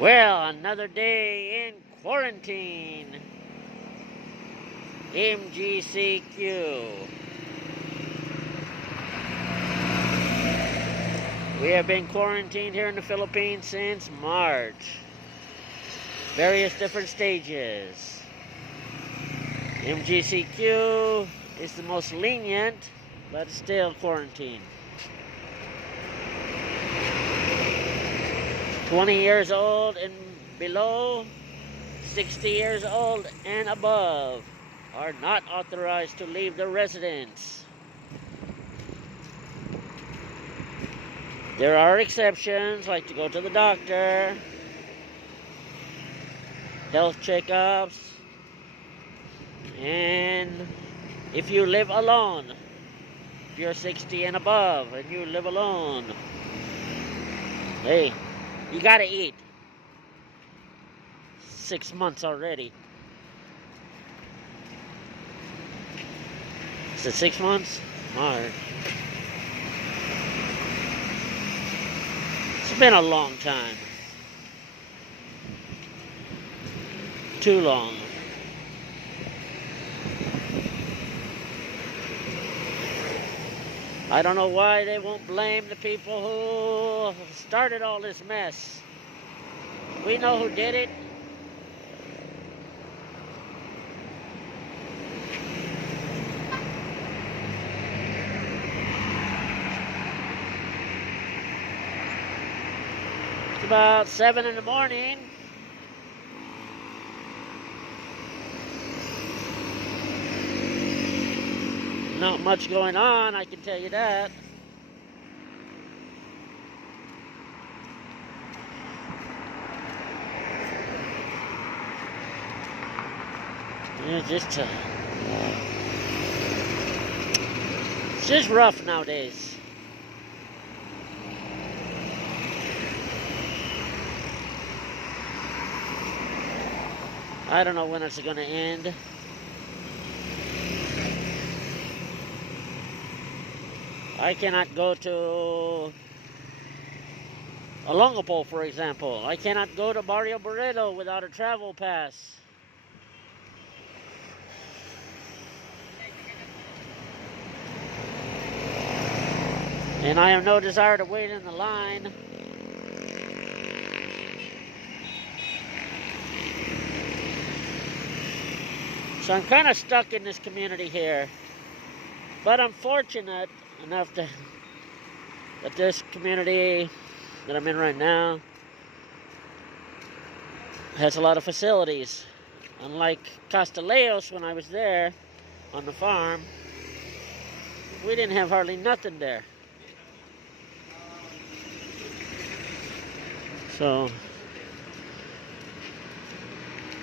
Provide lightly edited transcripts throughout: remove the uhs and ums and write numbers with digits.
Well, another day in quarantine. MGCQ. We have been quarantined here in the Philippines since March. Various different stages. MGCQ is the most lenient, but still quarantine. 20 years old and below, 60 years old and above are not authorized to leave their residence. There are exceptions, like to go to the doctor, health checkups, and if you live alone, if you're 60 and above and you live alone, hey, you gotta eat. 6 months already. Is it 6 months? March. It's been a long time. Too long. I don't know why they won't blame the people who started all this mess. We know who did it. It's about 7 in the morning. Not much going on, I can tell you that. It's just rough nowadays. I don't know when it's going to end. I cannot go to Olongapo, for example. I cannot go to Barrio Barreto without a travel pass. And I have no desire to wait in the line. So I'm kind of stuck in this community here. But I'm fortunate enough that this community that I'm in right now has a lot of facilities. Unlike Castelleos, when I was there on the farm, we didn't have hardly nothing there. So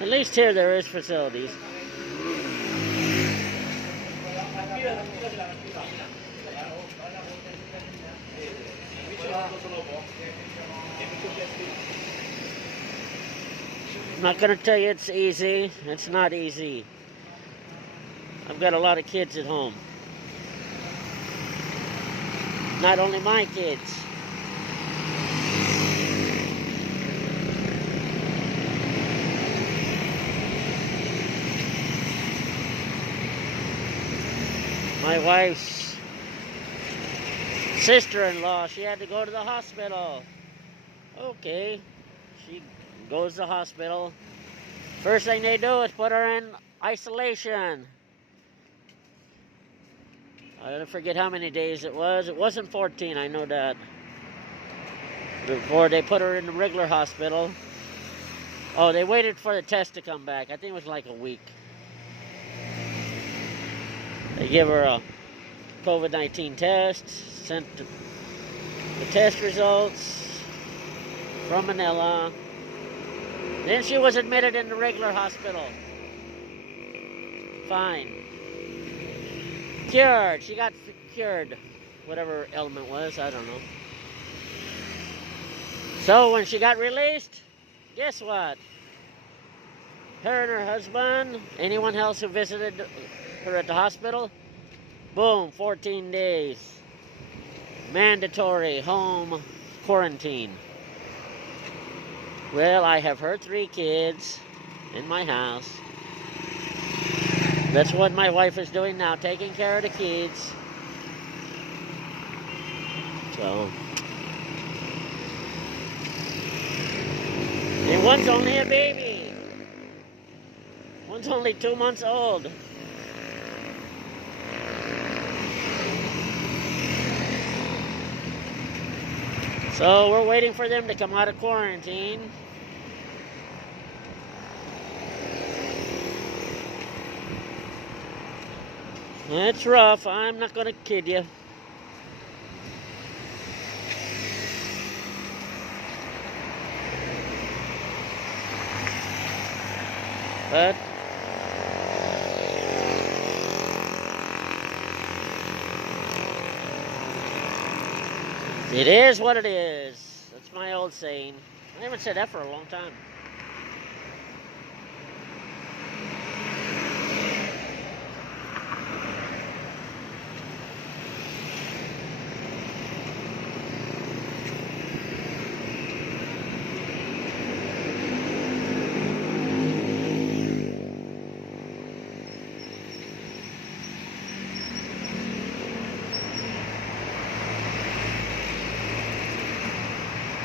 at least here there is facilities. I'm not going to tell you it's easy. It's not easy. I've got a lot of kids at home. Not only my kids. My wife's sister-in-law, she had to go to the hospital. Okay, she goes to the hospital. First thing they do is put her in isolation. I don't forget how many days it was. It wasn't 14, I know that. Before they put her in the regular hospital. Oh, they waited for the test to come back. I think it was like a week. They give her a COVID-19 test, sent the test results from Manila. Then she was admitted in the regular hospital. Fine. Cured. She got cured. Whatever ailment was, I don't know. So when she got released, guess what? Her and her husband, anyone else who visited her at the hospital, boom, 14 days. Mandatory home quarantine. Well, I have her 3 kids in my house. That's what my wife is doing now, taking care of the kids. So, and one's only a baby. One's only 2 months old. So we're waiting for them to come out of quarantine. It's rough, I'm not gonna kid you. But it is what it is. That's my old saying. I haven't said that for a long time.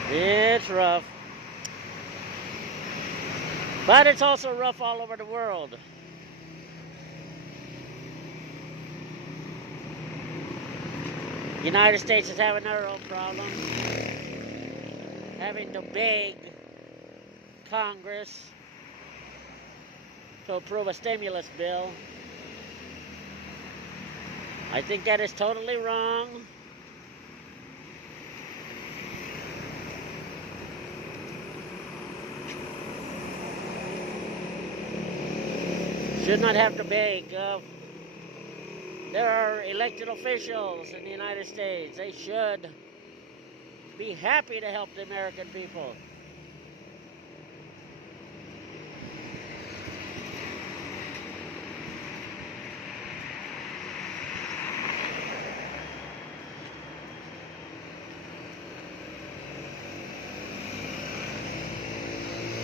It's rough. But it's also rough all over the world. The United States is having their own problems. Having to beg Congress to approve a stimulus bill. I think that is totally wrong. Should not have to beg. There are elected officials in the United States. They should be happy to help the American people.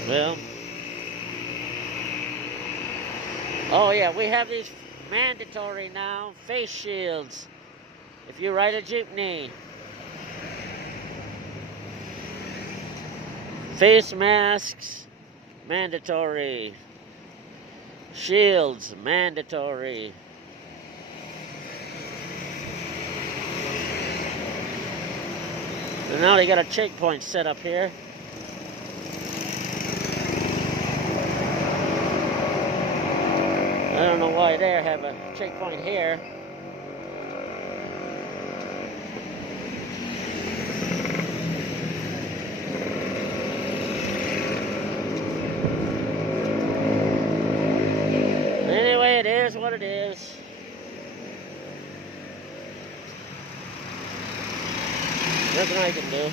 Well, oh yeah, we have these mandatory now face shields if you ride a jeepney. Face masks, mandatory. Shields, mandatory. And now they got a checkpoint set up here. I don't know why they have a checkpoint here. Anyway, it is what it is. Nothing I can do.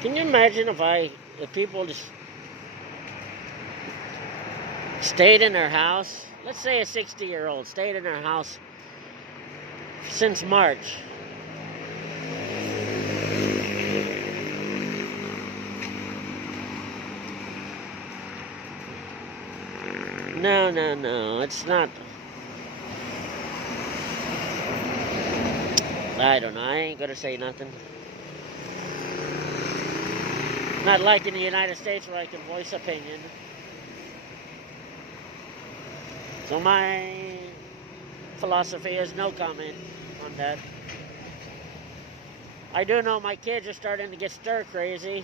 Can you imagine if people just stayed in their house? Let's say a 60-year-old stayed in their house since March. No, it's not. I don't know, I ain't gonna say nothing. Not like in the United States where I can voice opinion. So my philosophy is no comment on that. I do know my kids are starting to get stir crazy.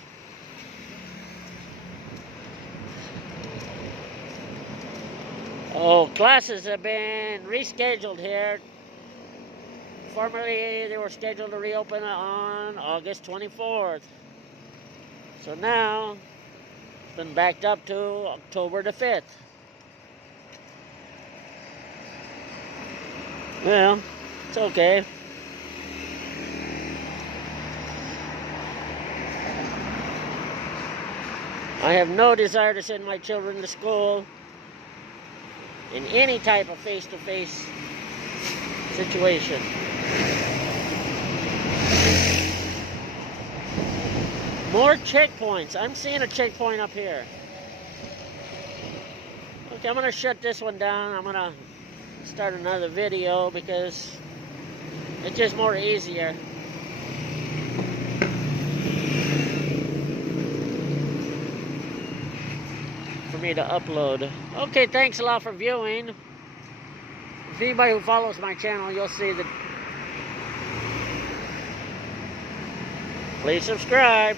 Oh, classes have been rescheduled here. Formerly, they were scheduled to reopen on August 24th. So now, been backed up to October the 5th. Well, it's okay. I have no desire to send my children to school in any type of face-to-face situation. More checkpoints. I'm seeing a checkpoint up here. Okay, I'm going to shut this one down. I'm going to start another video because it's just more easier for me to upload. Okay, thanks a lot for viewing. If anybody who follows my channel, you'll see that. Please subscribe.